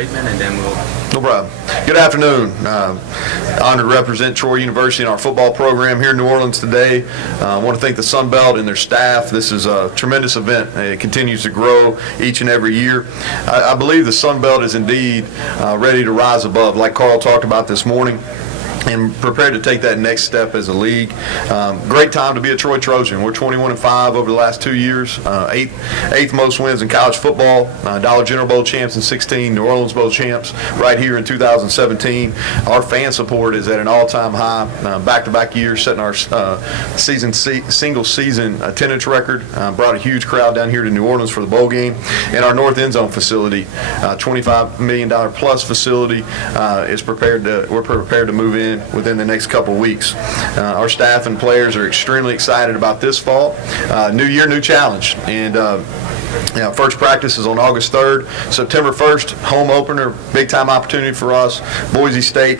And then we'll. No problem. Good afternoon. Honored to represent Troy University in our football program here in New Orleans today. I want to thank the Sun Belt and their staff. This is a tremendous event. It continues to grow each and every year. I believe the Sun Belt is indeed ready to rise above, like Carl talked about this morning, and prepared to take that next step as a league. Great time to be a Troy Trojan. We're 21-5 over the last 2 years, eighth most wins in college football, Dollar General Bowl champs in 16, New Orleans Bowl champs right here in 2017. Our fan support is at an all-time high, back-to-back years, setting our single season attendance record. Brought a huge crowd down here to New Orleans for the bowl game. And our North End Zone facility, $25 million plus facility, we're prepared to move in within the next couple weeks. Our staff and players are extremely excited about this fall. New year, new challenge. And first practice is on August 3rd. September 1st, home opener, big time opportunity for us. Boise State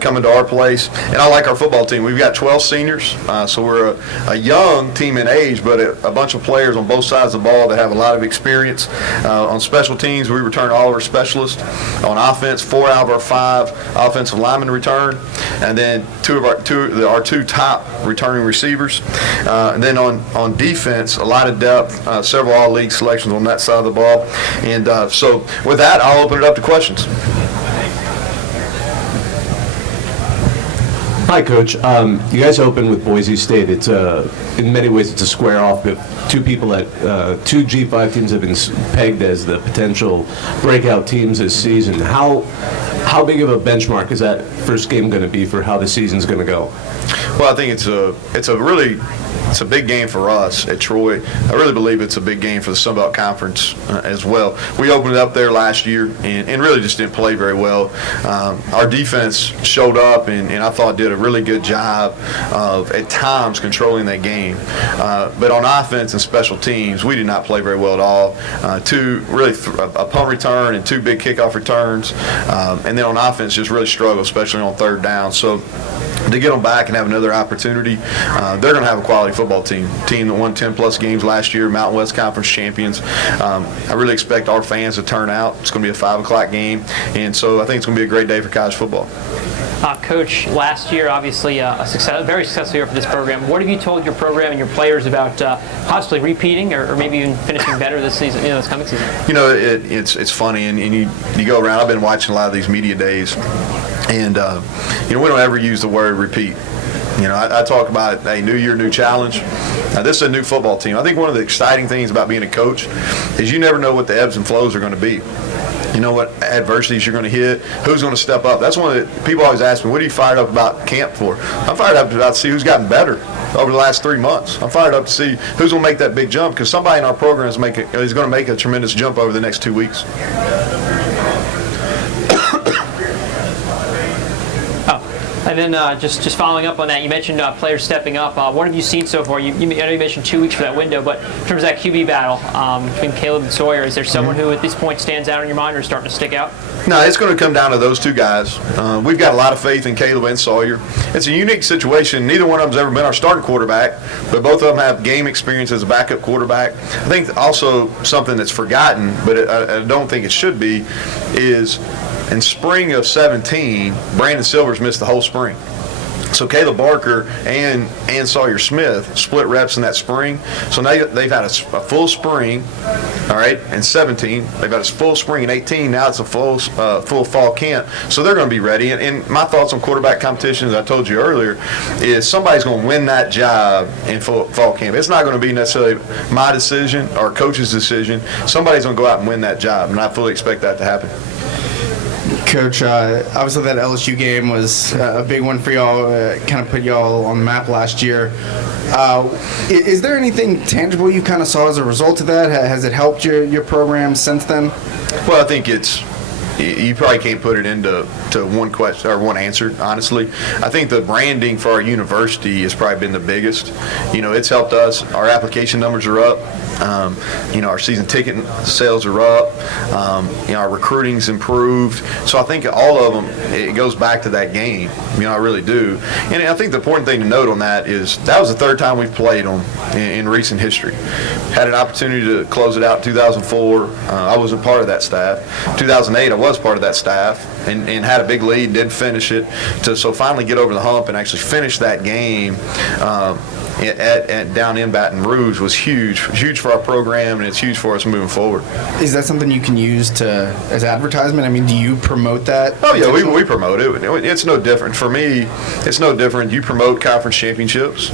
coming to our place. And I like our football team. We've got 12 seniors, so we're a young team in age, but a bunch of players on both sides of the ball that have a lot of experience. On special teams, we return all of our specialists. On offense, 4 out of our 5 offensive linemen return, and then our two top returning receivers. And then on defense, a lot of depth, several all-league selections on that side of the ball. And so with that, I'll open it up to questions. Hi, Coach. You guys opened with Boise State. It's in many ways it's a square off. Two G5 teams have been pegged as the potential breakout teams this season. How big of a benchmark is that first game going to be for how the season's going to go? Well, I think it's a big game for us at Troy. I really believe it's a big game for the Sun Belt Conference as well. We opened it up there last year and really just didn't play very well. Our defense showed up and I thought did a really good job of at times controlling that game. But on offense and special teams, we did not play very well at all. A punt return and 2 big kickoff returns. And then on offense just really struggled, especially on third down. So to get them back and have another opportunity, they're going to have a quality football team that won 10-plus games last year, Mountain West Conference champions. I really expect our fans to turn out. It's going to be a 5 o'clock game, and so I think it's going to be a great day for college football. Coach, last year, obviously a very successful year for this program. What have you told your program and your players about possibly repeating or maybe even finishing better this season, this coming season? It's funny, and you go around. I've been watching a lot of these media days, and we don't ever use the word repeat. I talk about a new year, new challenge. This is a new football team. I think one of the exciting things about being a coach is you never know what the ebbs and flows are going to be. You know what adversities you're going to hit, who's going to step up. That's one of the people always ask me, what are you fired up about camp for? I'm fired up about to see who's gotten better over the last 3 months. I'm fired up to see who's going to make that big jump, because somebody in our program is going to make a tremendous jump over the next 2 weeks. And then just following up on that, you mentioned players stepping up. What have you seen so far? I know you mentioned 2 weeks for that window, but in terms of that QB battle between Caleb and Sawyer, is there someone who at this point stands out in your mind or is starting to stick out? No, it's going to come down to those 2 guys. We've got a lot of faith in Caleb and Sawyer. It's a unique situation. Neither one of them's ever been our starting quarterback, but both of them have game experience as a backup quarterback. I think also something that's forgotten, but I don't think it should be, is in spring of 17, Brandon Silvers missed the whole spring. So Caleb Barker and Sawyer Smith split reps in that spring. So now they've had a full spring, all right, in 17. They've had a full spring in 18. Now it's a full fall camp. So they're going to be ready. And my thoughts on quarterback competition, as I told you earlier, is somebody's going to win that job in fall camp. It's not going to be necessarily my decision or coach's decision. Somebody's going to go out and win that job, and I fully expect that to happen. Coach, obviously that LSU game was a big one for y'all, kind of put y'all on the map last year. Is there anything tangible you kind of saw as a result of that? Has it helped your program since then? Well, I think you probably can't put it into one question or one answer, honestly. I think the branding for our university has probably been the biggest. It's helped us. Our application numbers are up. Our season ticket sales are up. Our recruiting's improved. So I think all of them, it goes back to that game. I really do. And I think the important thing to note on that is that was the 3rd time we've played them in recent history. Had an opportunity to close it out in 2004. I wasn't part of that staff. 2008, I was part of that staff and had a big lead, did finish it, so finally get over the hump and actually finish that game down in Baton Rouge was huge for our program, and it's huge for us moving forward. Is that something you can use as advertisement? I mean, do you promote that? Oh yeah, we promote it. It's no different for me. It's no different. You promote conference championships,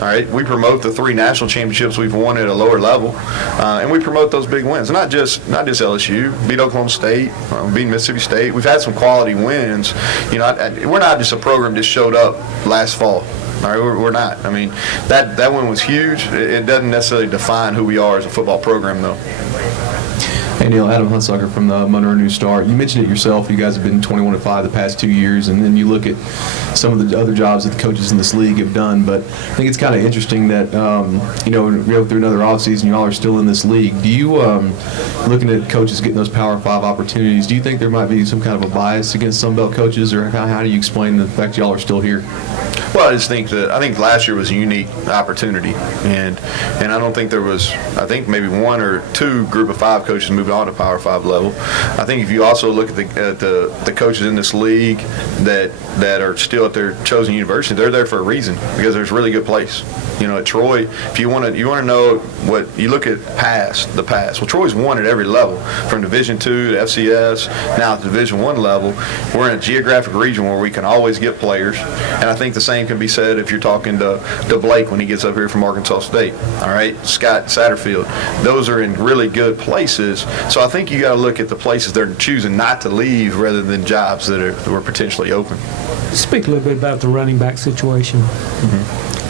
all right. We promote the 3 national championships we've won at a lower level, and we promote those big wins. Not just LSU, beat Oklahoma State, beat Mississippi State. We've had some quality wins. We're not just a program that showed up last fall. All right, we're not. I mean, that one was huge. It doesn't necessarily define who we are as a football program, though. Hey Neal, Adam Hunsucker from the Monroe News Star. You mentioned it yourself. You guys have been 21-5 the past 2 years, and then you look at some of the other jobs that the coaches in this league have done. But I think it's kind of interesting that we go through another offseason. You all are still in this league. Do you, looking at coaches getting those Power 5 opportunities, do you think there might be some kind of a bias against Sun Belt coaches, or how do you explain the fact y'all are still here? Well, I think last year was a unique opportunity, and I don't think there was. I think maybe 1 or 2 Group of 5 coaches moved on to Power 5 level. I think if you also look at the coaches in this league that are still at their chosen university, they're there for a reason, because there's a really good place. At Troy, if you want to know what you look at the past. Well, Troy's won at every level, from Division II to FCS, now at the Division I level. We're in a geographic region where we can always get players, and I think the same can be said if you're talking to Blake when he gets up here from Arkansas State. All right, Scott Satterfield. Those are in really good places. So I think you got to look at the places they're choosing not to leave rather than jobs that were potentially open. Speak a little bit about the running back situation.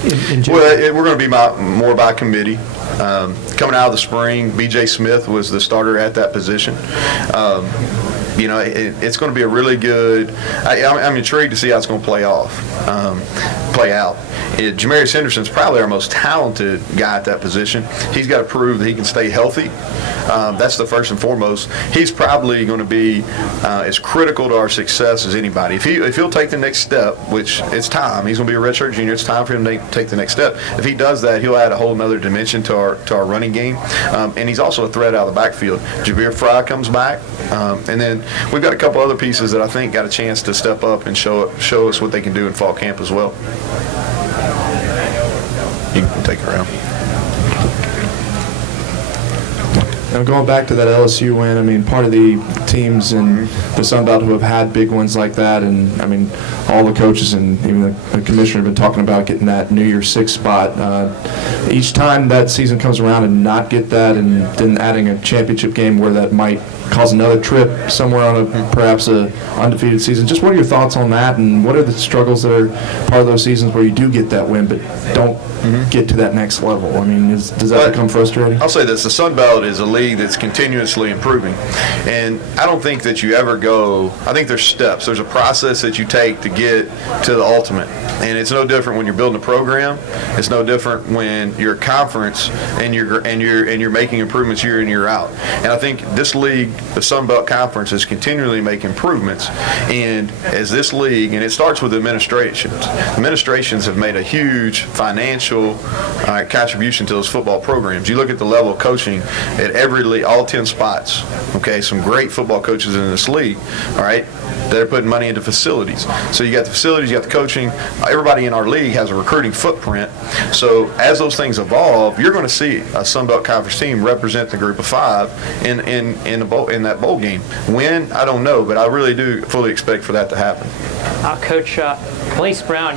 In Well, we're going to be more by committee. Coming out of the spring, B.J. Smith was the starter at that position. It's going to be a really good. I'm intrigued to see how it's going to play out. Jamarius Henderson's probably our most talented guy at that position. He's got to prove that he can stay healthy. That's the first and foremost. He's probably going to be as critical to our success as anybody. If he'll take the next step, which it's time, he's going to be a redshirt junior. It's time for him to take the next step. If he does that, he'll add a whole other dimension to our running game. And he's also a threat out of the backfield. Javier Fry comes back, and then we've got a couple other pieces that I think got a chance to step up and show us what they can do in fall camp as well. You can take it around. Now going back to that LSU win, I mean, part of the teams in the Sun Belt who have had big wins like that, and I mean, all the coaches and even the commissioner have been talking about getting that New Year's 6 spot. Each time that season comes around and not get that, and then adding a championship game where that might cause another trip somewhere on perhaps a undefeated season. Just what are your thoughts on that, and what are the struggles that are part of those seasons where you do get that win but don't get to that next level? I mean, does that become frustrating? I'll say this: the Sun Belt is a league that's continuously improving, and I don't think that you ever go. I think there's steps. There's a process that you take to get to the ultimate, and it's no different when you're building a program. It's no different when you're a conference and you're making improvements year in, year out. And I think this league, the Sun Belt Conference, is continually making improvements. And as this league, and it starts with administrations. Administrations have made a huge financial contribution to those football programs. You look at the level of coaching at every league, all 10 spots. Okay, some great football coaches in this league. All right, they're putting money into facilities. So you got the facilities, you got the coaching. Everybody in our league has a recruiting footprint. So as those things evolve, you're going to see a Sun Belt Conference team represent the Group of 5 in that bowl game. When, I don't know, but I really do fully expect for that to happen. Coach Blaise Brown,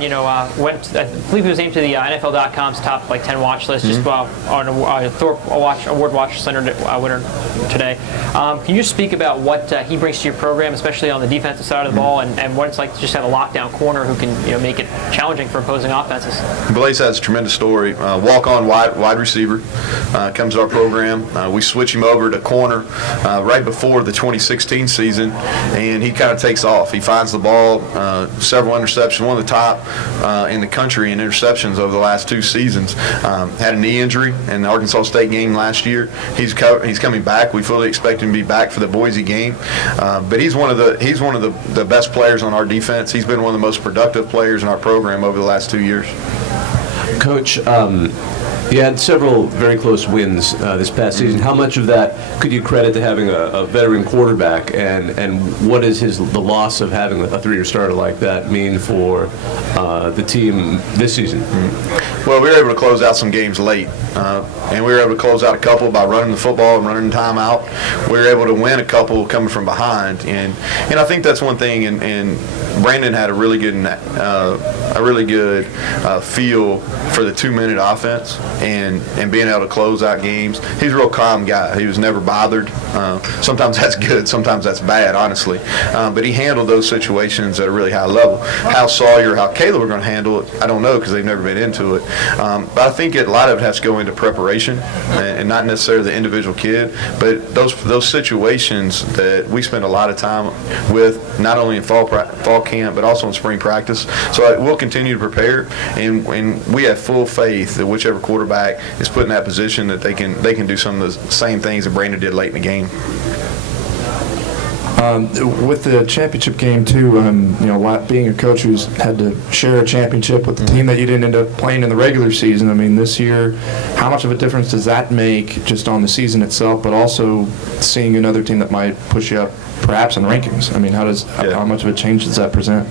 went. I believe he was named to the NFL.com's top 10 watch list just on Thorpe Award Watch Center winner today. Can you speak about what he brings to your program, especially on the defensive side of the ball, and what it's like to just have a lockdown corner who can make it challenging for opposing offenses? Blaise has a tremendous story. Walk-on wide receiver comes to our program. We switch him over to corner right before the 2016 season, and he kind of takes off. He finds the ball, several interceptions, one of the top in the country in interceptions over the last 2 seasons. Had a knee injury in the Arkansas State game last year. He's coming back. We fully expect him to be back for the Boise game. But he's one of the best players on our defense. He's been one of the most productive players in our program over the last 2 years. Coach, You had several very close wins this past season. How much of that could you credit to having a veteran quarterback, and what is the loss of having a three-year starter like that mean for the team this season? Well, we were able to close out some games late, and we were able to close out a couple by running the football and running time out. We were able to win a couple coming from behind, and I think that's one thing. And Brandon had a really good feel for the 2-minute offense and being able to close out games. He's a real calm guy. He was never bothered. Sometimes that's good, sometimes that's bad, honestly. But he handled those situations at a really high level. How Sawyer, how Caleb are going to handle it, I don't know, because they've never been into it. But I think a lot of it has to go into preparation and not necessarily the individual kid, but those situations that we spend a lot of time with, not only in fall camp, but also in spring practice. So we'll continue to prepare, and we have full faith that whichever quarterback is put in that position, that they can do some of the same things that Brandon did late in the game. With the championship game too, being a coach who's had to share a championship with the team that you didn't end up playing in the regular season, I mean, this year, how much of a difference does that make just on the season itself, but also seeing another team that might push you up perhaps in rankings? I mean, how much of a change does that present?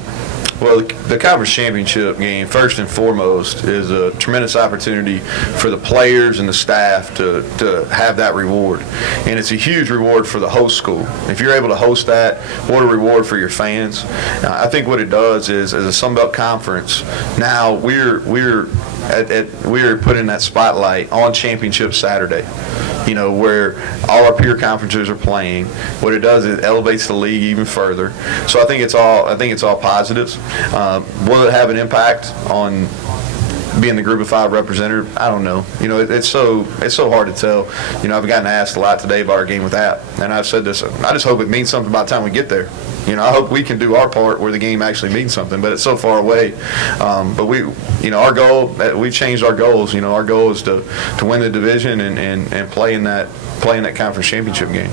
Well, the conference championship game, first and foremost, is a tremendous opportunity for the players and the staff to have that reward. And it's a huge reward for the host school. If you're able to host that, what a reward for your fans. I think what it does is, as a Sun Belt Conference, now we're put in that spotlight on Championship Saturday, where all our peer conferences are playing. What it does is it elevates the league even further. So I think it's all positives. Will it have an impact on being the Group of 5 representative? I don't know. It's so hard to tell. I've gotten asked a lot today about our game with App, and I've said this. I just hope it means something by the time we get there. I hope we can do our part where the game actually means something, but it's so far away. But our goal, we've changed our goals. Our goal is to win the division and play in that conference championship game.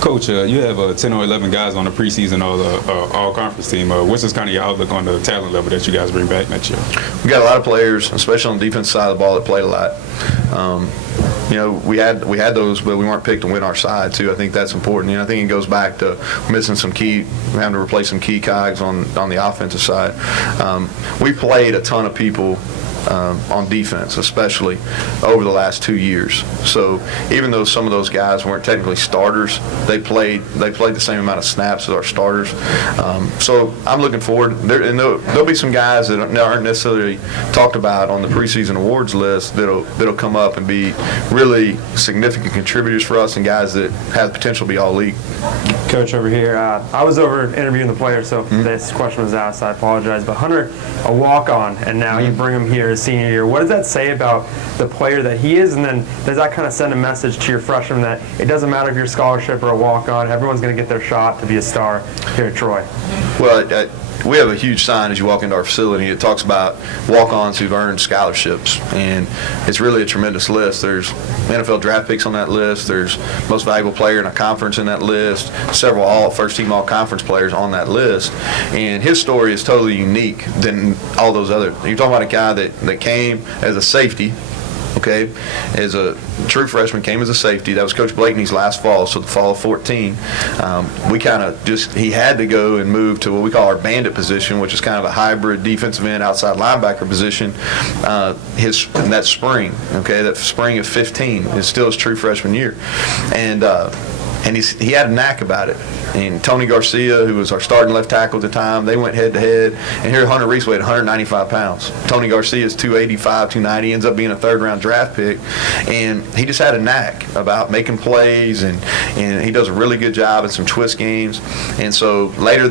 Coach, you have 10 or 11 guys on the preseason or the all-conference team. What's just kind of your outlook on the talent level that you guys bring back next year? We got a lot of players, especially on the defense side of the ball, that played a lot. We had those, but we weren't picked to win our side too. I think that's important. I think it goes back to having to replace some key cogs on the offensive side. We played a ton of people on defense, especially over the last 2 years. So even though some of those guys weren't technically starters, they played the same amount of snaps as our starters. So I'm looking forward. There'll be some guys that aren't necessarily talked about on the preseason awards list that'll come up and be really significant contributors for us, and guys that have potential to be all league. Coach over here, I was over interviewing the players, so if this question was asked, I apologize. But Hunter, a walk-on, and now you bring him here his senior year. What does that say about the player that he is? And then does that kind of send a message to your freshmen that it doesn't matter if you're a scholarship or a walk-on, everyone's going to get their shot to be a star here at Troy? Well, we have a huge sign as you walk into our facility. It talks about walk-ons who've earned scholarships, and it's really a tremendous list. There's NFL draft picks on that list. There's most valuable player in a conference in that list. Several first-team all-conference players on that list, and his story is totally unique than all those other. You're talking about a guy that came as a safety. Okay, as a true freshman, came as a safety. That was Coach Blakeney's last fall, so the fall of 14. We kind of he had to go and move to what we call our bandit position, which is kind of a hybrid defensive end, outside linebacker position. In that spring, that spring of 15 is still his true freshman year, and he had a knack about it. And Tony Garcia, who was our starting left tackle at the time, they went head-to-head. And here Hunter Reese weighed 195 pounds. Tony Garcia is 285, 290, ends up being a third-round draft pick. And he just had a knack about making plays, and he does a really good job in some twist games. And so later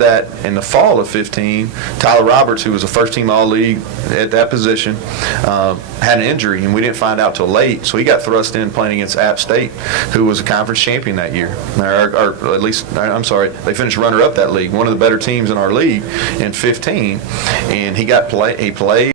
in the fall of 15, Tyler Roberts, who was a first-team All-League at that position, had an injury, and we didn't find out till late. So he got thrust in playing against App State, who was a conference champion that year. Or at least, they finished runner-up that league, one of the better teams in our league in 15, and he played.